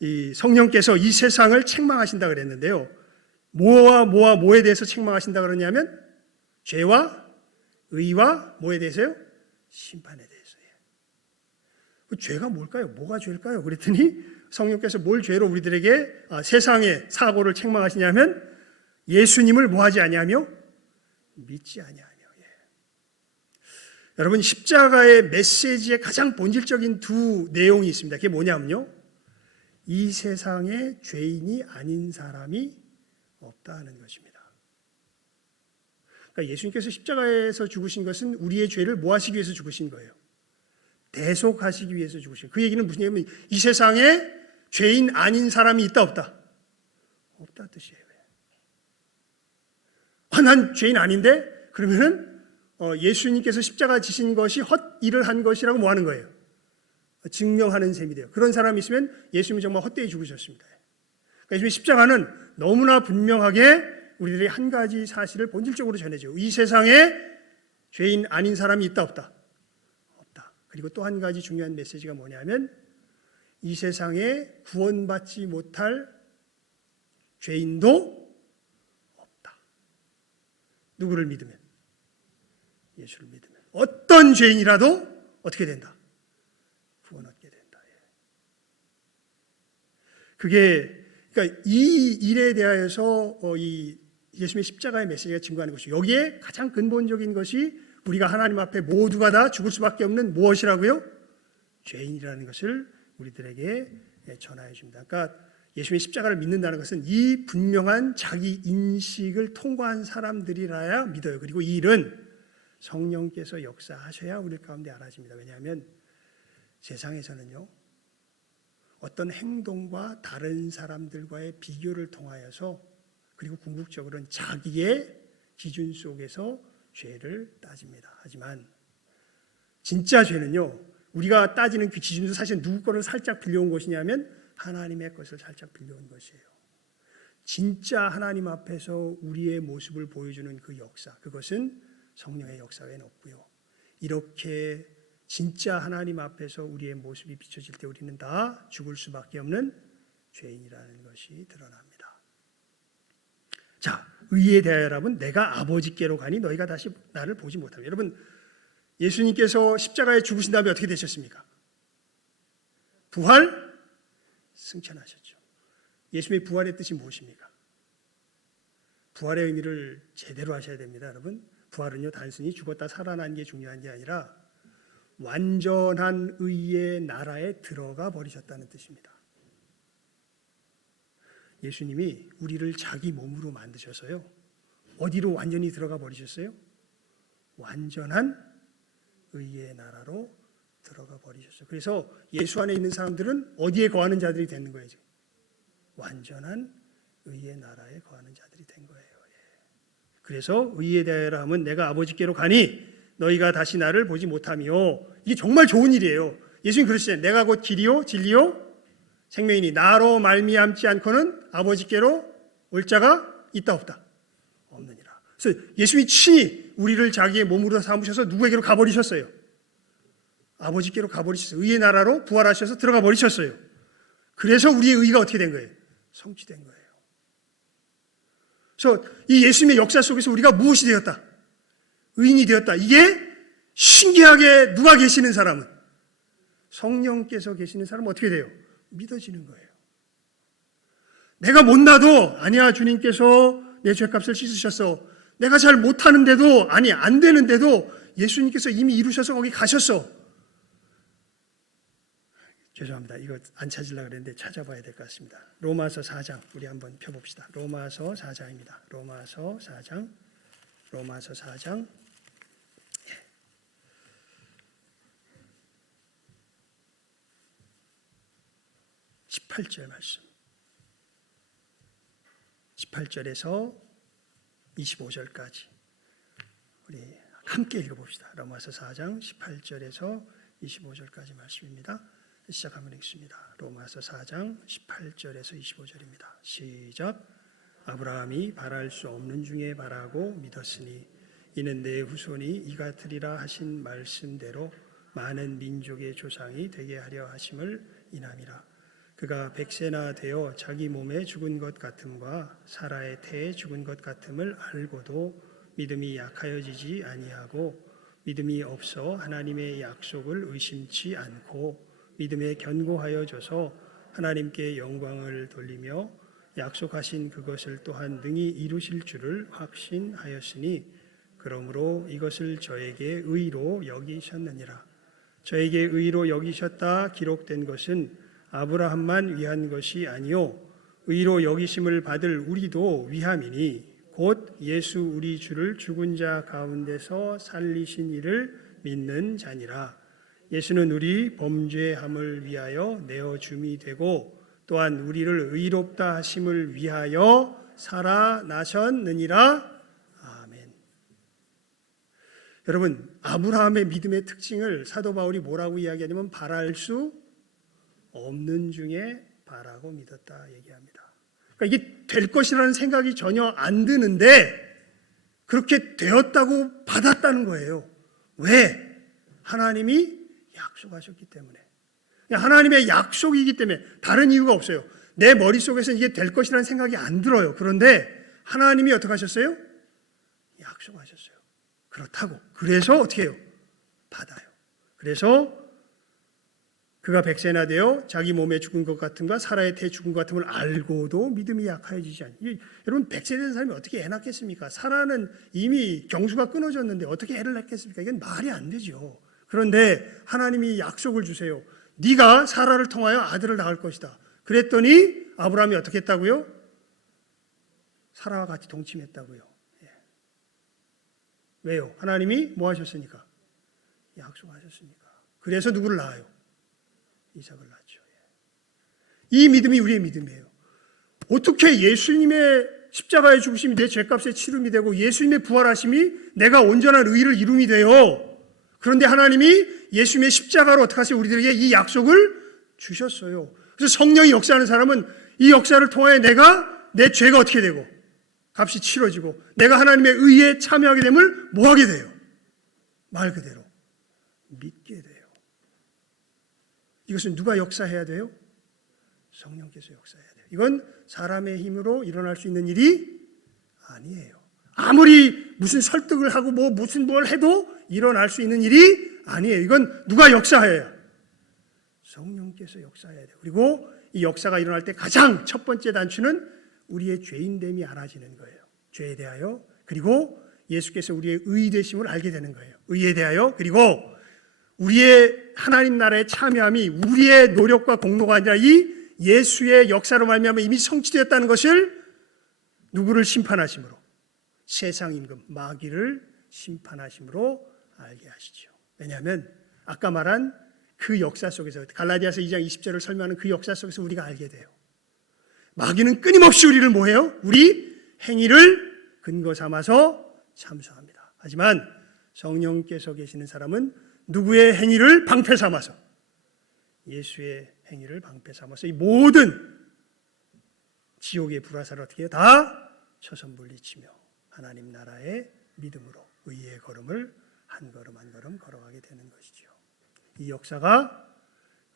이 성령께서 이 세상을 책망하신다 그랬는데요. 뭐에 대해서 책망하신다 그러냐면 죄와 의와 뭐에 대해서요? 심판에 대해서요. 그 죄가 뭘까요? 뭐가 죄일까요? 그랬더니 성령께서 뭘 죄로 우리들에게 세상의 사고를 책망하시냐면 예수님을 뭐하지 아니하며 믿지 아니하며. 여러분 십자가의 메시지의 가장 본질적인 두 내용이 있습니다. 그게 뭐냐면요. 이 세상에 죄인이 아닌 사람이 없다 하는 것입니다. 그러니까 예수님께서 십자가에서 죽으신 것은 우리의 죄를 뭐 하시기 위해서 죽으신 거예요? 대속하시기 위해서 죽으신 거예요. 그 얘기는 무슨 얘기냐면 이 세상에 죄인 아닌 사람이 있다 없다? 없다 뜻이에요. 난 죄인 아닌데? 그러면은 예수님께서 십자가 지신 것이 헛일을 한 것이라고 뭐 하는 거예요? 증명하는 셈이 돼요. 그런 사람이 있으면 예수님이 정말 헛되이 죽으셨습니다. 그러니까 십자가는 너무나 분명하게 우리들이 한 가지 사실을 본질적으로 전해줘요. 이 세상에 죄인 아닌 사람이 있다 없다? 없다. 그리고 또 한 가지 중요한 메시지가 뭐냐면 이 세상에 구원받지 못할 죄인도 없다. 누구를 믿으면? 예수를 믿으면. 어떤 죄인이라도 어떻게 된다? 구원 얻게 된다. 그게 그러니까 이 일에 대하여서 이 예수님의 십자가의 메시지가 증거하는 것이, 여기에 가장 근본적인 것이 우리가 하나님 앞에 모두가 다 죽을 수밖에 없는 무엇이라고요? 죄인이라는 것을 우리들에게 전하여 줍니다. 그러니까 예수님의 십자가를 믿는다는 것은 이 분명한 자기 인식을 통과한 사람들이라야 믿어요. 그리고 이 일은 성령께서 역사하셔야 우리 가운데 알아집니다. 왜냐하면 세상에서는요, 어떤 행동과 다른 사람들과의 비교를 통하여서, 그리고 궁극적으로는 자기의 기준 속에서 죄를 따집니다. 하지만 진짜 죄는요, 우리가 따지는 그 기준도 사실 누구 거를 살짝 빌려온 것이냐면 하나님의 것을 살짝 빌려온 것이에요. 진짜 하나님 앞에서 우리의 모습을 보여주는 그 역사, 그것은 성령의 역사 외에는 없고요. 이렇게 진짜 하나님 앞에서 우리의 모습이 비춰질 때 우리는 다 죽을 수밖에 없는 죄인이라는 것이 드러납니다. 자, 의에 대하여라면 내가 아버지께로 가니 너희가 다시 나를 보지 못하며. 여러분, 예수님께서 십자가에 죽으신 다음에 어떻게 되셨습니까? 부활 승천하셨죠. 예수님의 부활의 뜻이 무엇입니까? 부활의 의미를 제대로 하셔야 됩니다, 여러분. 부활은요, 단순히 죽었다 살아난 게 중요한 게 아니라 완전한 의의 나라에 들어가 버리셨다는 뜻입니다. 예수님이 우리를 자기 몸으로 만드셔서요, 어디로 완전히 들어가 버리셨어요? 완전한 의의 나라로 들어가 버리셨어요. 그래서 예수 안에 있는 사람들은 어디에 거하는 자들이 되는 거예요? 완전한 의의 나라에 거하는 자들이 된 거예요. 그래서 의에 대하여라 하면 내가 아버지께로 가니 너희가 다시 나를 보지 못하며. 이게 정말 좋은 일이에요. 예수님 그러시잖아요. 내가 곧 길이요 진리요 생명이니 나로 말미암지 않고는 아버지께로 올 자가 있다 없다? 없느니라. 그래서 예수님이 친히 우리를 자기의 몸으로 삼으셔서 누구에게로 가버리셨어요? 아버지께로 가버리셨어요. 의의 나라로 부활하셔서 들어가 버리셨어요. 그래서 우리의 의가 어떻게 된 거예요? 성취된 거예요. 그래서 이 예수님의 역사 속에서 우리가 무엇이 되었다? 의인이 되었다. 이게 신기하게 누가 계시는 사람은, 성령께서 계시는 사람은 어떻게 돼요? 믿어지는 거예요. 내가 못나도 아니야, 주님께서 내 죄값을 씻으셨어. 내가 잘 못하는데도, 아니 안 되는데도 예수님께서 이미 이루셔서 거기 가셨어. 죄송합니다. 이거 안 찾으려고 그랬는데 찾아봐야 될 것 같습니다. 로마서 4장 우리 한번 펴봅시다. 로마서 4장입니다. 로마서 4장 18절 말씀. 18절에서 25절까지 우리 함께 읽어봅시다. 로마서 4장 18절에서 25절까지 말씀입니다. 시작하면 읽습니다. 로마서 4장 18절에서 25절입니다. 시작. 아브라함이 바랄 수 없는 중에 바라고 믿었으니 이는 내 후손이 이 같으리라 하신 말씀대로 많은 민족의 조상이 되게 하려 하심을 인함이라. 그가 100세나 되어 자기 몸에 죽은 것 같음과 사라의 태에 죽은 것 같음을 알고도 믿음이 약하여지지 아니하고 믿음이 없어 하나님의 약속을 의심치 않고 믿음에 견고하여져서 하나님께 영광을 돌리며 약속하신 그것을 또한 능히 이루실 줄을 확신하였으니 그러므로 이것을 저에게 의로 여기셨느니라. 저에게 의로 여기셨다 기록된 것은 아브라함만 위한 것이 아니요 의로 여기심을 받을 우리도 위함이니 곧 예수 우리 주를 죽은 자 가운데서 살리신 이를 믿는 자니라. 예수는 우리 범죄함을 위하여 내어 줌이 되고 또한 우리를 의롭다 하심을 위하여 살아나셨느니라. 아멘. 여러분, 아브라함의 믿음의 특징을 사도 바울이 뭐라고 이야기하냐면 바랄 수 없는 중에 바라고 믿었다 얘기합니다. 그러니까 이게 될 것이라는 생각이 전혀 안 드는데 그렇게 되었다고 받았다는 거예요. 왜? 하나님이 약속하셨기 때문에. 하나님의 약속이기 때문에, 다른 이유가 없어요. 내 머릿속에서 이게 될 것이라는 생각이 안 들어요. 그런데 하나님이 어떻게 하셨어요? 약속하셨어요. 그렇다고. 그래서 어떻게 해요? 받아요. 그래서 그가 100세나 되어 자기 몸에 죽은 것 같은가 사라의 태에 죽은 것 같음을 알고도 믿음이 약하여지지 않니. 여러분 100세 된 사람이 어떻게 애 낳겠습니까? 사라는 이미 경수가 끊어졌는데 어떻게 애를 낳겠습니까? 이건 말이 안 되죠. 그런데 하나님이 약속을 주세요. 네가 사라를 통하여 아들을 낳을 것이다. 그랬더니 아브라함이 어떻게 했다고요? 사라와 같이 동침했다고요. 예. 왜요? 하나님이 뭐 하셨으니까? 약속하셨으니까. 그래서 누구를 낳아요? 이삭을 낳죠. 이 믿음이 우리의 믿음이에요. 어떻게 예수님의 십자가의 죽으심이 내 죄값의 치름이 되고 예수님의 부활하심이 내가 온전한 의를 이룸이 돼요. 그런데 하나님이 예수님의 십자가로 어떻게 하세요? 우리들에게 이 약속을 주셨어요. 그래서 성령이 역사하는 사람은 이 역사를 통하여 내가 내 죄가 어떻게 되고 값이 치러지고 내가 하나님의 의에 참여하게 됨을 뭐 하게 돼요? 말 그대로 믿게 돼요. 이것은 누가 역사해야 돼요? 성령께서 역사해야 돼요. 이건 사람의 힘으로 일어날 수 있는 일이 아니에요. 아무리 무슨 설득을 하고 무슨 뭘 해도 일어날 수 있는 일이 아니에요. 이건 누가 역사해야? 성령께서 역사해야 돼요. 그리고 이 역사가 일어날 때 가장 첫 번째 단추는 우리의 죄인됨이 알아지는 거예요. 죄에 대하여. 그리고 예수께서 우리의 의되심을 알게 되는 거예요. 의에 대하여. 그리고 우리의 하나님 나라에 참여함이 우리의 노력과 공로가 아니라 이 예수의 역사로 말미암아 이미 성취되었다는 것을 누구를 심판하심으로? 세상 임금 마귀를 심판하심으로 알게 하시죠. 왜냐하면 아까 말한 그 역사 속에서 갈라디아서 2장 20절을 설명하는 그 역사 속에서 우리가 알게 돼요. 마귀는 끊임없이 우리를 뭐해요? 우리 행위를 근거 삼아서 참소합니다. 하지만 성령께서 계시는 사람은 누구의 행위를 방패 삼아서? 예수의 행위를 방패 삼아서 이 모든 지옥의 불화살을 어떻게 해요? 다 쳐서 물리치며 하나님 나라의 믿음으로 의의 걸음을 한 걸음 한 걸음 걸어가게 되는 것이죠. 이 역사가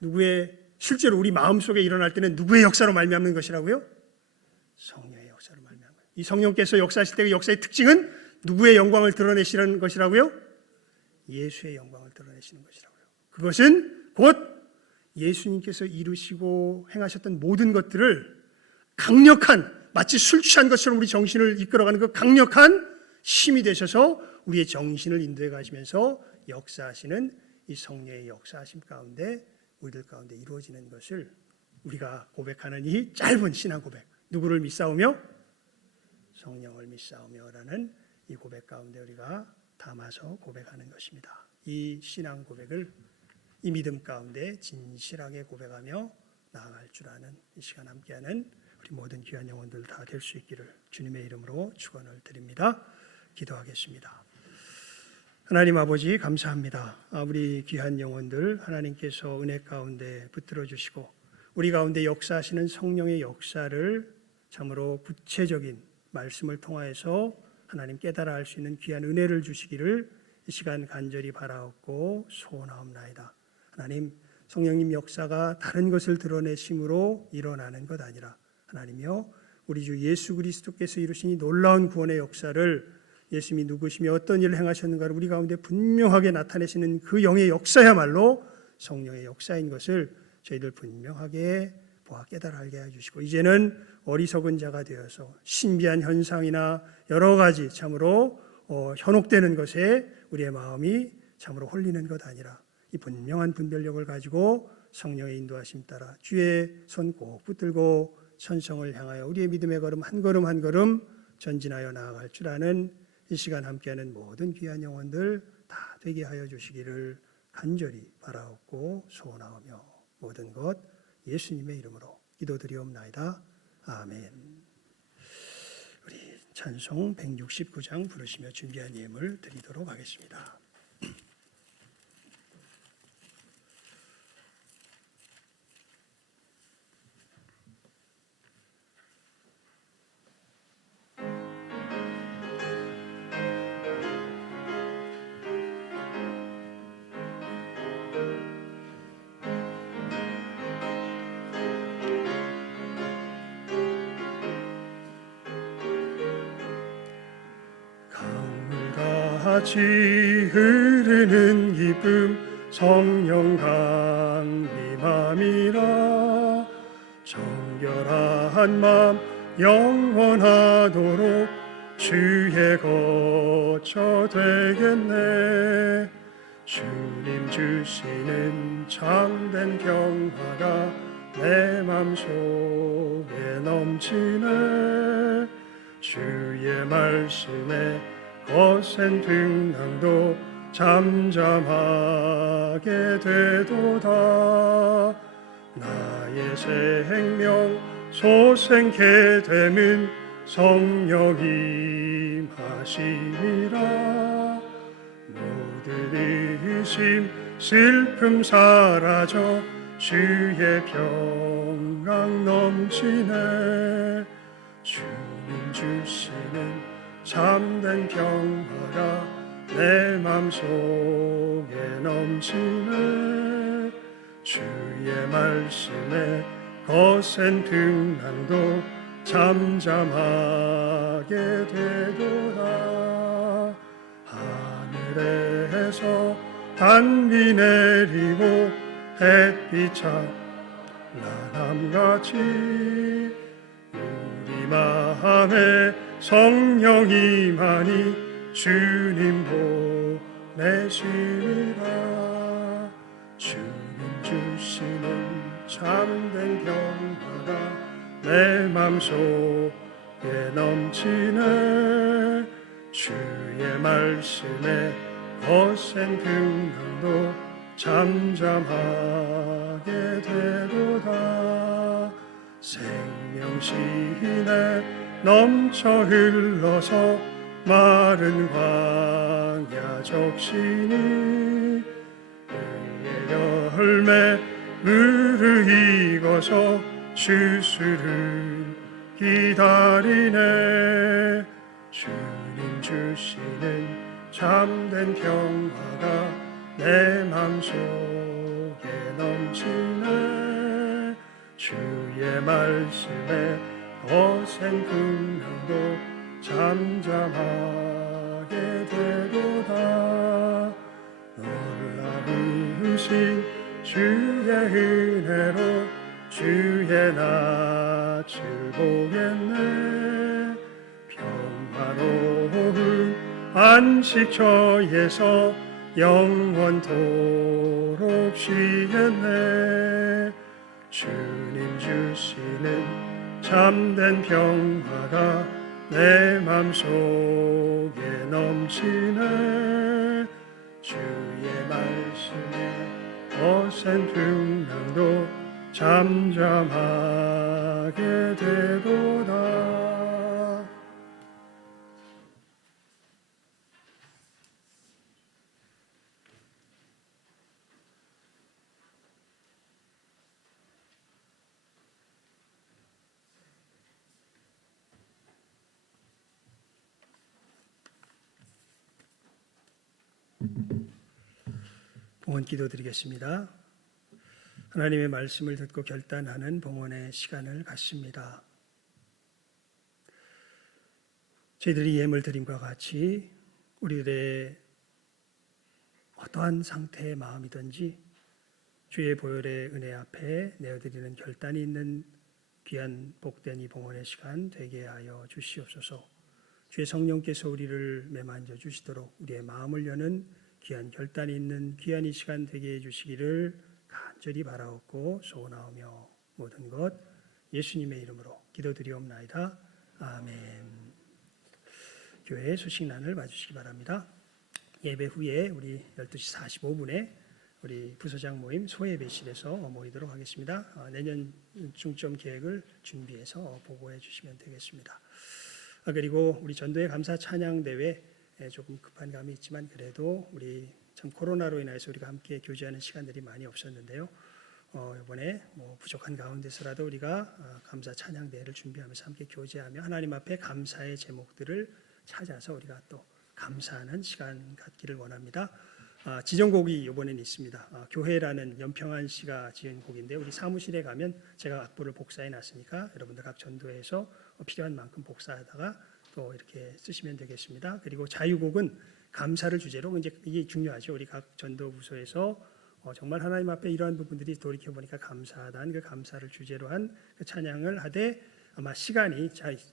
누구의 실제로 우리 마음속에 일어날 때는 누구의 역사로 말미암는 것이라고요? 성령의 역사로 말미암는 거예요. 이 성령께서 역사하실 때 그 역사의 특징은 누구의 영광을 드러내시는 것이라고요? 예수의 영광을 드러내시는 것이라고요. 그것은 곧 예수님께서 이루시고 행하셨던 모든 것들을 강력한 마치 술 취한 것처럼 우리 정신을 이끌어가는 그 강력한 힘이 되셔서 우리의 정신을 인도해 가시면서 역사하시는 이 성령의 역사하심 가운데 우리들 가운데 이루어지는 것을 우리가 고백하는 이 짧은 신앙 고백, 누구를 믿사오며? 성령을 믿사오며라는 이 고백 가운데 우리가 담아서 고백하는 것입니다. 이 신앙 고백을 이 믿음 가운데 진실하게 고백하며 나아갈 줄 아는 이 시간 함께하는 우리 모든 귀한 영혼들 다 될 수 있기를 주님의 이름으로 축원을 드립니다. 기도하겠습니다. 하나님 아버지 감사합니다. 우리 귀한 영혼들 하나님께서 은혜 가운데 붙들어 주시고 우리 가운데 역사하시는 성령의 역사를 참으로 구체적인 말씀을 통하여서 하나님 깨달아 알 수 있는 귀한 은혜를 주시기를 이 시간 간절히 바라옵고 소원하옵나이다. 하나님 성령님 역사가 다른 것을 드러내심으로 일어나는 것 아니라 하나님이여 우리 주 예수 그리스도께서 이루신 이 놀라운 구원의 역사를 예수님이 누구시며 어떤 일을 행하셨는가를 우리 가운데 분명하게 나타내시는 그 영의 역사야말로 성령의 역사인 것을 저희들 분명하게 보아 깨달아 알게 해주시고 이제는 어리석은 자가 되어서 신비한 현상이나 여러 가지 참으로 현혹되는 것에 우리의 마음이 참으로 홀리는 것 아니라 이 분명한 분별력을 가지고 성령의 인도하심 따라 주의 손 꼭 붙들고 천성을 향하여 우리의 믿음의 걸음 한 걸음 한 걸음 전진하여 나아갈 줄 아는 이 시간 함께하는 모든 귀한 영혼들 다 되게 하여 주시기를 간절히 바라옵고 소원하오며 모든 것 예수님의 이름으로 기도드리옵나이다. 아멘. 우리 찬송 169장 부르시며 준비한 예물 드리도록 하겠습니다. 같이 흐르는 기쁨 성령 강림함이라. 정결한 맘 영원하도록 주의 거처 되겠네. 주님 주시는 참된 평화가 내 맘속에 넘치네. 주의 말씀에 거센 등랑도 잠잠하게 되도다. 나의 생명 소생케 됨은 성령이 하심이라. 모든 의심 슬픔 사라져 주의 평강 넘치네. 주님 주시는 참된 평화가 내 맘속에 넘치네. 주의 말씀에 거센 등난도 잠잠하게 되도다. 하늘에서 단비 내리고 햇빛 찬란함같이 우리 마음에 성령이 많이 주님 보내시리라. 주님 주시는 참된 평화가 내 맘속에 넘치네. 주의 말씀에 거센 등강도 잠잠하게 되도다. 생명신에 넘쳐 흘러서 마른 광야 적시니 의의 열매 무르익어서 주수를 기다리네. 주님 주시는 참된 평화가 내 맘속에 넘치네. 주의 말씀에 거센 풍랑도 잠잠하게 되도다. 놀라우신 주의 은혜로 주의 낯을 보겠네. 평화로운 안식처에서 영원토록 쉬겠네. 주님 주시는 참된 평화가 내 맘속에 넘치네. 주의 말씀에 거센 풍랑도 잠잠하게 되도다. 봉헌 기도드리겠습니다. 하나님의 말씀을 듣고 결단하는 봉헌의 시간을 갖습니다. 저희들이 예물 드림과 같이 우리들의 어떠한 상태의 마음이든지 주의 보혈의 은혜 앞에 내어드리는 결단이 있는 귀한 복된 이 봉헌의 시간 되게 하여 주시옵소서. 주의 성령께서 우리를 매만져 주시도록 우리의 마음을 여는 귀한 결단이 있는 귀한 이 시간 되게 해주시기를 간절히 바라옵고 소원하오며 모든 것 예수님의 이름으로 기도드리옵나이다. 아멘. 교회 소식란을 봐주시기 바랍니다. 예배 후에 우리 12시 45분에 우리 부서장 모임 소예배실에서 모이도록 하겠습니다. 내년 중점 계획을 준비해서 보고해 주시면 되겠습니다. 그리고 우리 전도의 감사 찬양 대회 조금 급한 감이 있지만 그래도 우리 참 코로나로 인해서 우리가 함께 교제하는 시간들이 많이 없었는데요. 이번에 부족한 가운데서라도 우리가 감사 찬양 대회를 준비하면서 함께 교제하며 하나님 앞에 감사의 제목들을 찾아서 우리가 또 감사하는 시간 갖기를 원합니다. 지정곡이 이번에는 있습니다. 교회라는 연평한 씨가 지은 곡인데 우리 사무실에 가면 제가 악보를 복사해 놨으니까 여러분들 각 전도에서 필요한 만큼 복사하다가 또 이렇게 쓰시면 되겠습니다. 그리고 자유곡은 감사를 주제로 이제 이게 중요하죠. 우리 각 전도 부서에서 정말 하나님 앞에 이러한 부분들이 돌이켜 보니까 감사하다는 그 감사를 주제로 한 그 찬양을 하되 아마 시간이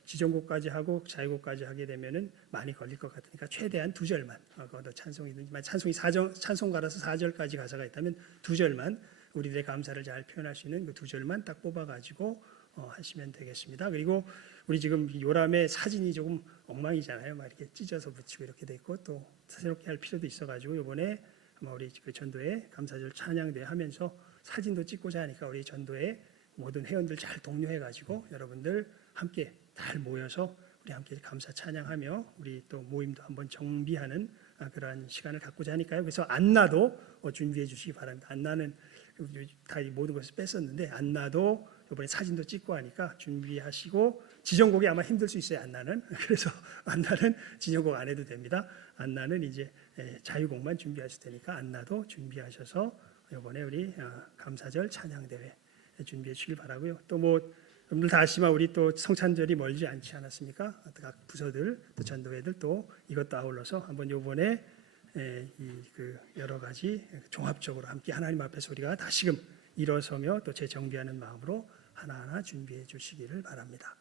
지정곡까지 하고 자유곡까지 하게 되면은 많이 걸릴 것 같으니까 최대한 2절만 찬송이든지 찬송이 찬송가라서 4절까지 가사가 있다면 2절만 우리들의 감사를 잘 표현할 수 있는 그 2절만 딱 뽑아가지고 하시면 되겠습니다. 그리고 우리 지금 요람의 사진이 조금 엉망이잖아요. 막 이렇게 찢어서 붙이고 이렇게 돼 있고 또 새롭게 할 필요도 있어가지고 이번에 아마 우리 그 전도회 감사절 찬양대 하면서 사진도 찍고자 하니까 우리 전도회 모든 회원들 잘 독려해가지고 여러분들 함께 잘 모여서 우리 함께 감사 찬양하며 우리 또 모임도 한번 정비하는 그러한 시간을 갖고자 하니까요. 그래서 안나도 준비해 주시기 바랍니다. 안나는 다 모든 것을 뺐었는데 안나도 이번에 사진도 찍고 하니까 준비하시고 지정곡이 아마 힘들 수 있어요. 안나는 그래서 안나는 지정곡 안 해도 됩니다. 안나는 이제 자유곡만 준비하실 테니까 안나도 준비하셔서 이번에 우리 감사절 찬양대회 준비해 주시길 바라고요. 또 여러분들 다 아시지만 우리 또 성찬절이 멀지 않지 않았습니까? 각 부서들 또 전도회들 또 이것도 아울러서 한번 요번에 그 여러 가지 종합적으로 함께 하나님 앞에서 우리가 다시금 일어서며 또 재정비하는 마음으로 하나하나 준비해 주시기를 바랍니다.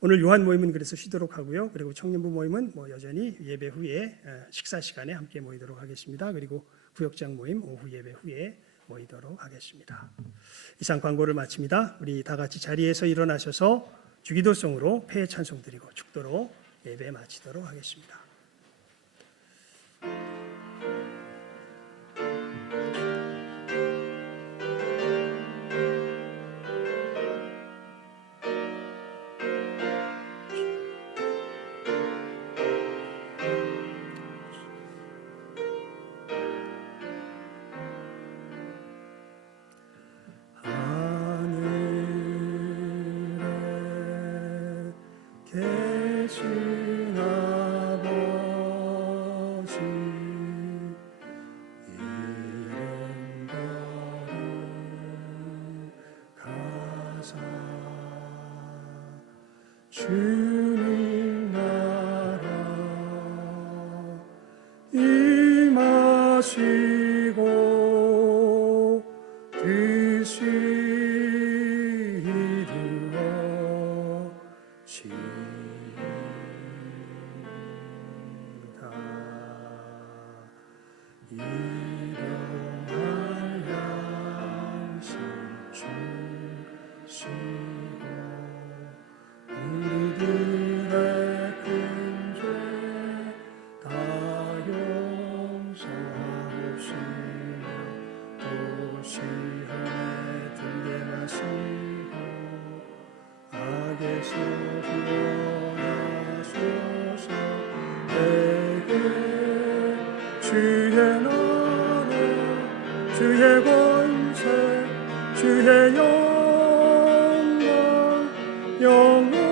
오늘 요한 모임은 그래서 쉬도록 하고요. 그리고 청년부 모임은 여전히 예배 후에 식사 시간에 함께 모이도록 하겠습니다. 그리고 구역장 모임 오후 예배 후에 모이도록 하겠습니다. 이상 광고를 마칩니다. 우리 다 같이 자리에서 일어나셔서 주기도송으로 폐 찬송 드리고 축도로 예배 마치도록 하겠습니다. 계신 아버지 이름 거룩하사 주님 나라 임하시고 뜻이 시험에 들게 마시고 악에서 구원하소서. 내게 주의 나라 주의 권세 주의 영광 영원히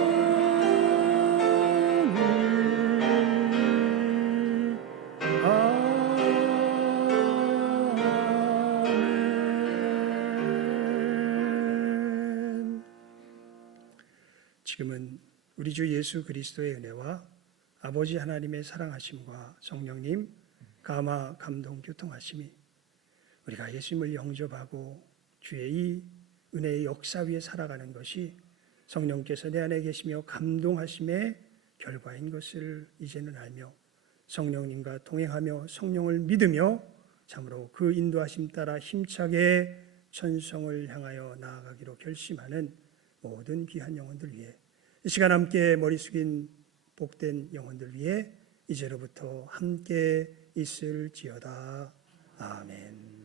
지금은 우리 주 예수 그리스도의 은혜와 아버지 하나님의 사랑하심과 성령님 감화 감동 교통하심이 우리가 예수님을 영접하고 주의 이 은혜의 역사 위에 살아가는 것이 성령께서 내 안에 계시며 감동하심의 결과인 것을 이제는 알며 성령님과 동행하며 성령을 믿으며 참으로 그 인도하심 따라 힘차게 천성을 향하여 나아가기로 결심하는 모든 귀한 영혼들 위해 이 시간 함께 머리 숙인 복된 영혼들 위해 이제로부터 함께 있을지어다. 아멘.